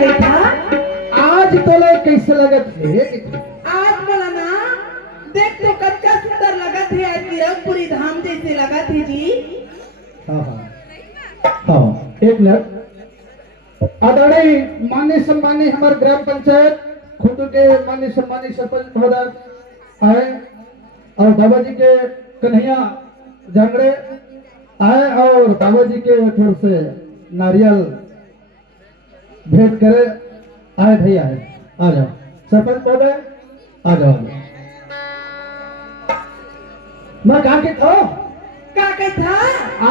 गई था आज तोले कैसे लगत है? आज बोला ना देख तो कच्चा सुंदर लगत है आज गिरकपुरी धाम जैसे लगत है जी। हाँ हाँ हाँ, एक मिनट। आदरणीय माननीय सम्मानीय हमारे ग्राम पंचायत खुद के माननीय सम्मानीय सरपंच महोदय आए और बाबा जी के कन्हैया जांगड़े आए और बाबा जी के थोड़ से नारियल भेंट करे आए भैया है। आ जाओ सरपंच महोदय, आ जाओ। मैं कहा के था का गई था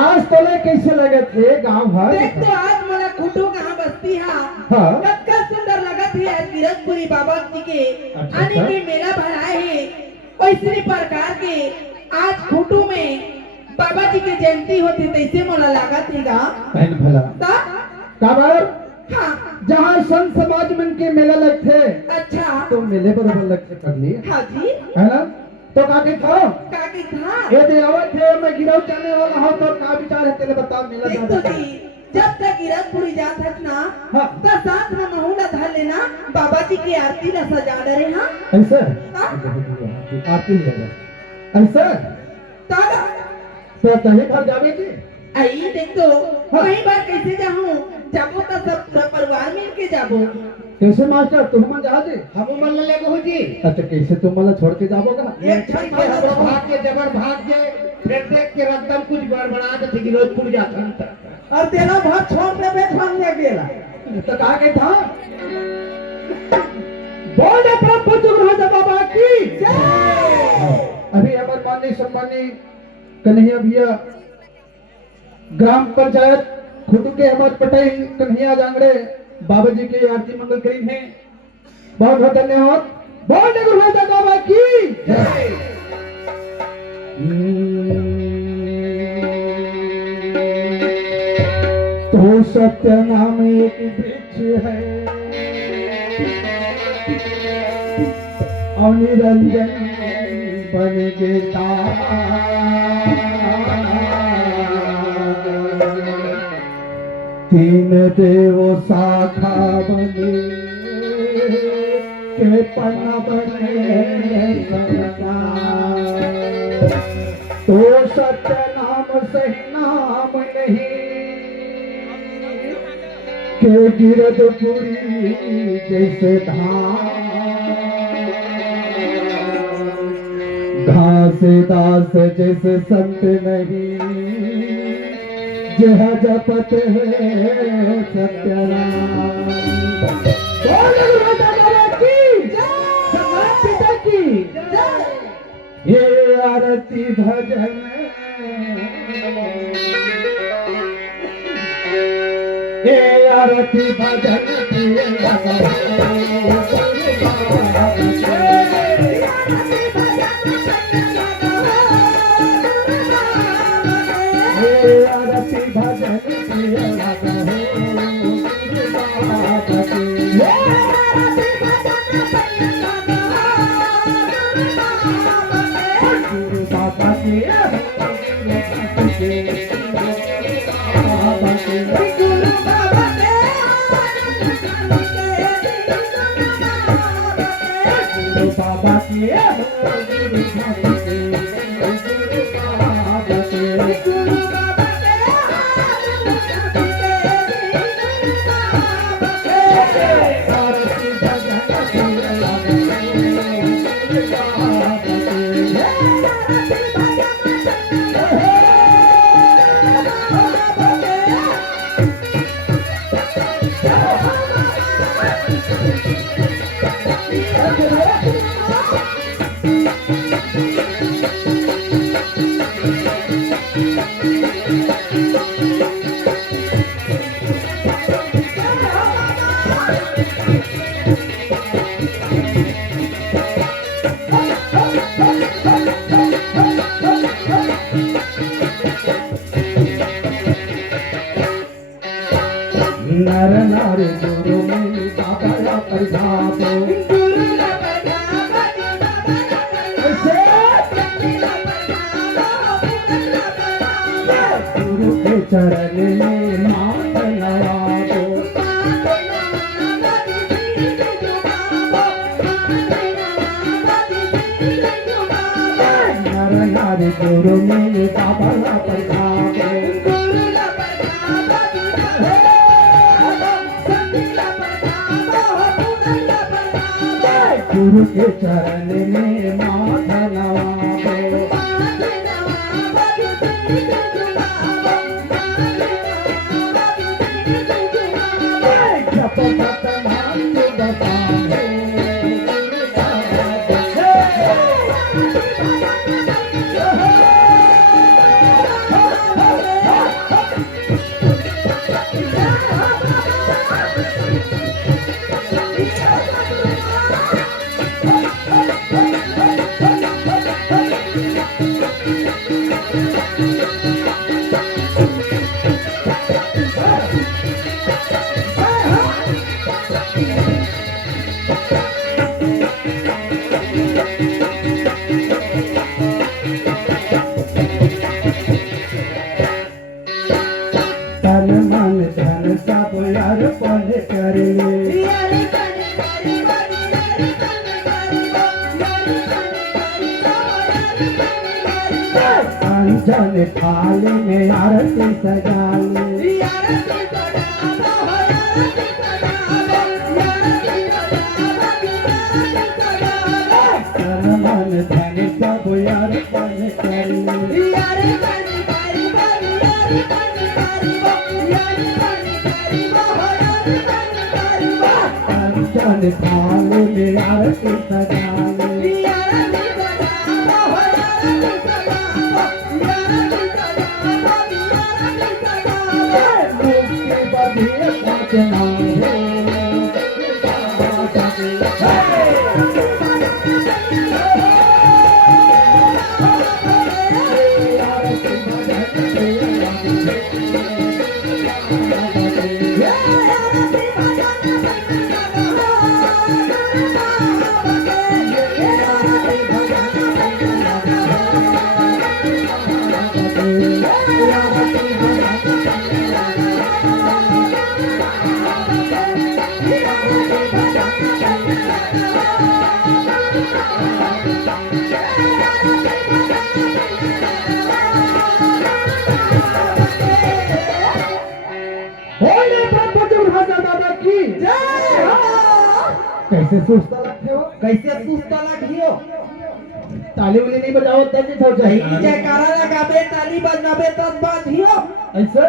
आज तोले कैसे लगे थे गांव भर? देख तो आज मोला खुटू कहाँ बस्ती है हाँ। कच्चा सुंदर लगत है आज गिरकपुरी बाबा जी के अच्छा, आने अच्छा। के मेला भराए है वैसे प्रकार के आज खुटू में बाबा जी के जयंती होती तैसे मोला लागत है गा पहन भला ता काबर हाँ जहाँ संत समाज मन के मेला लगते अच्छा तो मेले बराबर लगते कर लिए हाँ जी है ना। तो काके था का गई था ये देवत थे मैं गिरव जाने वाला हूँ तो का विचार है तेरे बता मेला देख तो जी जब तक गिरकपुरी जात है ना हाँ। तो साथ में महूला धर लेना बाबा जी की आरती ला सजा डरे हाँ ऐसे हाँ। आरती होगा ऐसे तागा तो कहीं घर जावे की आई देख तो हाँ। वही बार कैसे जाऊं जाबो तो सब परिवार मिल के जाबो कैसे मास्टर तुम मन जहाँ जी हम मन ले कहू जी अच्छा कैसे तुम मला छोड़ के जाओगा? एक क्षण के हमरो भाग के जबर भाग के फिर देख के एकदम कुछ गड़बड़ा के गिरोजपुर जाथन और तेरा भाग छोड़ दे बे भाग ले गेला तो कहा के था बोले प्रभु जुगराज बाबा की जय। अभी हमारे माननीय सम्मानीय कन्हैया भैया ग्राम पंचायत खुद के हमारे पटेल कन्हैया जांगड़े बाबा जी की आरती मंगल करी है। बहुत बहुत धन्यवाद। बोले गुरुराज बाबा की जय। तो सत्य नाम एक वृक्ष है और निरंजन बन गेता तीन देव शाखा बने के पन्ना बने सदा। तो सत्य नाम सही नाम नहीं के गिरदपुरी जैसे घास दास जैसे संत नहीं जह जपत है सत्यनारायण। बोलो राजा बाबा की जय, जगन्नाथ पिता की जय। ये आरती भजन ये आरती भजन प्रिय आरती भजन प्रिय गुरु बाबा की बाबा की नर नारी गुरु में बाबा पर जाबो गुरु के चरण में माथ लगाबो हमारे गुरु मेरे बाबा ला परछावे गुरु ला परछावा दिखावे संगी ला परछावा पूरन ला परछावा गुरु के चरण में माथा नवावे माथे नवावा बिसरी जुगावा माथे नवावा बिसरी जुगावा जप तप नाम बतावे तन मन धन सब अर्पण करिए यारे कने करी बनी यारे कने करी यारे कने करी यारे कने करी अंजन थाली में आरती सजाली यारे की सजावा हो यारे की सजावा यारे की सजावा यारे की सजावा तन मन धन सब अर्पण करिए यारे कने करी बनी यारे कने करी यारे कने करी हो यारे कने करी अंजन थाली में आरती सजाली यारे की सजावा हो यारे की सजावा यारे की सजावा यारे की सजावा मुक्ति बधिया पहुंचना दादा की कैसे सुस्ता लगते हो कैसे सुस्ता लगियो ताली उली नहीं बजाओ तब नहीं हो जयकारा लगाबे ताली बजाबे तब बात हियो ऐसे